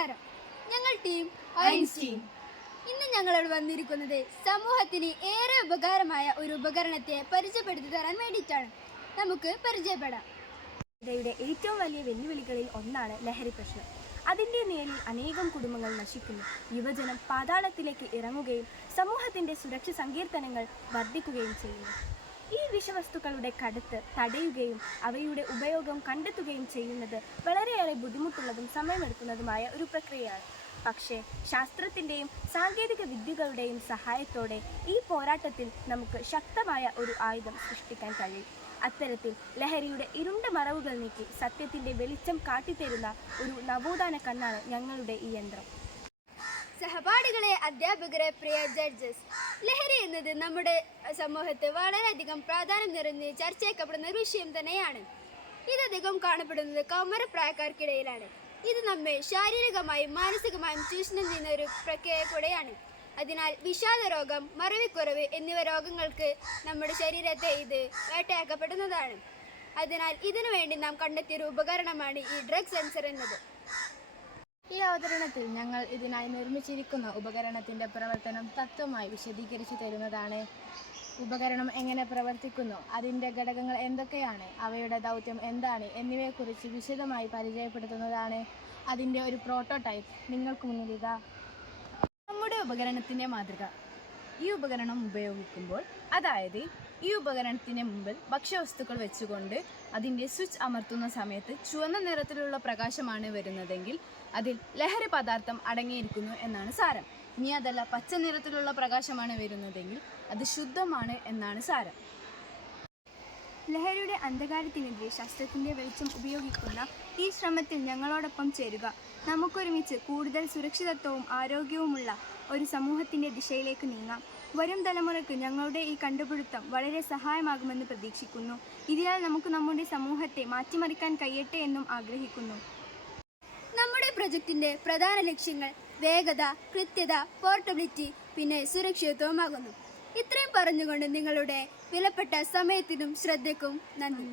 നമസ്കാരം, ഞങ്ങൾ team Einstein. ഇന്ന് ഞങ്ങളോട് വന്നിരിക്കുന്നത് സമൂഹത്തിന് ഏറെ ഉപകാരമായ ഒരു ഉപകരണത്തെ പരിചയപ്പെടുത്തി തരാൻ വേണ്ടിയിട്ടാണ്. നമുക്ക് പരിചയപ്പെടാം. ഇവയുടെ ഏറ്റവും വലിയ വെല്ലുവിളികളിൽ ഒന്നാണ് ലഹരി പ്രശ്നം. അതിൻ്റെ നേരിൽ അനേകം കുടുംബങ്ങൾ നശിക്കുന്നു. യുവജനം പാതാളത്തിലേക്ക് ഇറങ്ങുകയും സമൂഹത്തിൻ്റെ സുരക്ഷ സങ്കീർത്തനങ്ങൾ വർദ്ധിക്കുകയും ചെയ്യുന്നു. ഈ വിഷവസ്തുക്കളുടെ കടത്ത് തടയുകയും അവയുടെ ഉപയോഗം കണ്ടെത്തുകയും ചെയ്യുന്നത് വളരെയേറെ ബുദ്ധിമുട്ടുള്ളതും സമയമെടുക്കുന്നതുമായ ഒരു പ്രക്രിയയാണ്. പക്ഷേ ശാസ്ത്രത്തിൻ്റെയും സാങ്കേതിക വിദ്യകളുടെയും സഹായത്തോടെ ഈ പോരാട്ടത്തിൽ നമുക്ക് ശക്തമായ ഒരു ആയുധം സൃഷ്ടിക്കാൻ കഴിയും. അത്തരത്തിൽ ലഹരിയുടെ ഇരുണ്ട മറവുകൾ നീക്കി സത്യത്തിൻ്റെ വെളിച്ചം കാട്ടിത്തരുന്ന ഒരു നവോത്ഥാന കണ്ണാണ് ഞങ്ങളുടെ ഈ യന്ത്രം. സഹപാഠികളെ, അധ്യാപകരെ, പ്രിയ ജഡ്ജസ്, ലഹരി എന്നത് നമ്മുടെ സമൂഹത്തിൽ വളരെയധികം പ്രാധാന്യം നിറഞ്ഞ് ചർച്ചയാക്കപ്പെടുന്ന ഒരു വിഷയം തന്നെയാണ്. ഇതധികം കാണപ്പെടുന്നത് കൗമാരപ്രായക്കാർക്കിടയിലാണ്. ഇത് നമ്മെ ശാരീരികമായും മാനസികമായും ചൂഷണം ചെയ്യുന്ന ഒരു പ്രക്രിയ കൂടെയാണ്. അതിനാൽ വിഷാദരോഗം, മറവിക്കുറവ് എന്നിവ രോഗങ്ങൾക്ക് നമ്മുടെ ശരീരത്തെ ഇത് വേട്ടയാക്കപ്പെടുന്നതാണ്. അതിനാൽ ഇതിനു വേണ്ടി നാം കണ്ടെത്തിയൊരു ഉപകരണമാണ് ഈ ഡ്രഗ് സെൻസർ എന്നത്. ഈ അവതരണത്തിൽ ഞങ്ങൾ ഇതിനായി നിർമ്മിച്ചിരിക്കുന്ന ഉപകരണത്തിൻ്റെ പ്രവർത്തനം തത്വമായി വിശദീകരിച്ചു തരുന്നതാണ്. ഉപകരണം എങ്ങനെ പ്രവർത്തിക്കുന്നു, അതിൻ്റെ ഘടകങ്ങൾ എന്തൊക്കെയാണ്, അവയുടെ ദൗത്യം എന്താണ് എന്നിവയെക്കുറിച്ച് വിശദമായി പരിചയപ്പെടുത്തുന്നതാണ്. അതിൻ്റെ ഒരു പ്രോട്ടോടൈപ്പ് നിങ്ങൾക്ക് മുന്നിലിതാ. നമ്മുടെ ഉപകരണത്തിൻ്റെ മാതൃക. ഈ ഉപകരണം ഉപയോഗിക്കുമ്പോൾ, അതായത് ഈ ഉപകരണത്തിന് മുമ്പിൽ ഭക്ഷ്യവസ്തുക്കൾ വെച്ചുകൊണ്ട് അതിൻ്റെ സ്വിച്ച് അമർത്തുന്ന സമയത്ത് ചുവന്ന നിറത്തിലുള്ള പ്രകാശമാണ് വരുന്നതെങ്കിൽ അതിൽ ലഹരി പദാർത്ഥം അടങ്ങിയിരിക്കുന്നു എന്നാണ് സാരം. ഇനി അതല്ല, പച്ച നിറത്തിലുള്ള പ്രകാശമാണ് വരുന്നതെങ്കിൽ അത് ശുദ്ധമാണ് എന്നാണ് സാരം. ലഹരിയുടെ അന്ധകാരത്തിനെതിരെ ശാസ്ത്രത്തിൻ്റെ വെളിച്ചം ഉപയോഗിക്കുന്ന ഈ ശ്രമത്തിൽ ഞങ്ങളോടൊപ്പം ചേരുക. നമുക്കൊരുമിച്ച് കൂടുതൽ സുരക്ഷിതത്വവും ആരോഗ്യവുമുള്ള ഒരു സമൂഹത്തിൻ്റെ ദിശയിലേക്ക് നീങ്ങാം. വരും തലമുറയ്ക്ക് ഞങ്ങളുടെ ഈ കണ്ടുപിടുത്തം വളരെ സഹായമാകുമെന്ന് പ്രതീക്ഷിക്കുന്നു. ഇതിനാൽ നമുക്ക് നമ്മുടെ സമൂഹത്തെ മാറ്റിമറിക്കാൻ കഴിയട്ടെ എന്നും ആഗ്രഹിക്കുന്നു. നമ്മുടെ പ്രൊജക്റ്റിൻ്റെ പ്രധാന ലക്ഷ്യങ്ങൾ വേഗത, കൃത്യത, പോർട്ടബിലിറ്റി, പിന്നെ സുരക്ഷിതത്വമാകുന്നു. ഇത്രയും പറഞ്ഞുകൊണ്ട് നിങ്ങളുടെ വിലപ്പെട്ട സമയത്തിനും ശ്രദ്ധയ്ക്കും നന്ദി.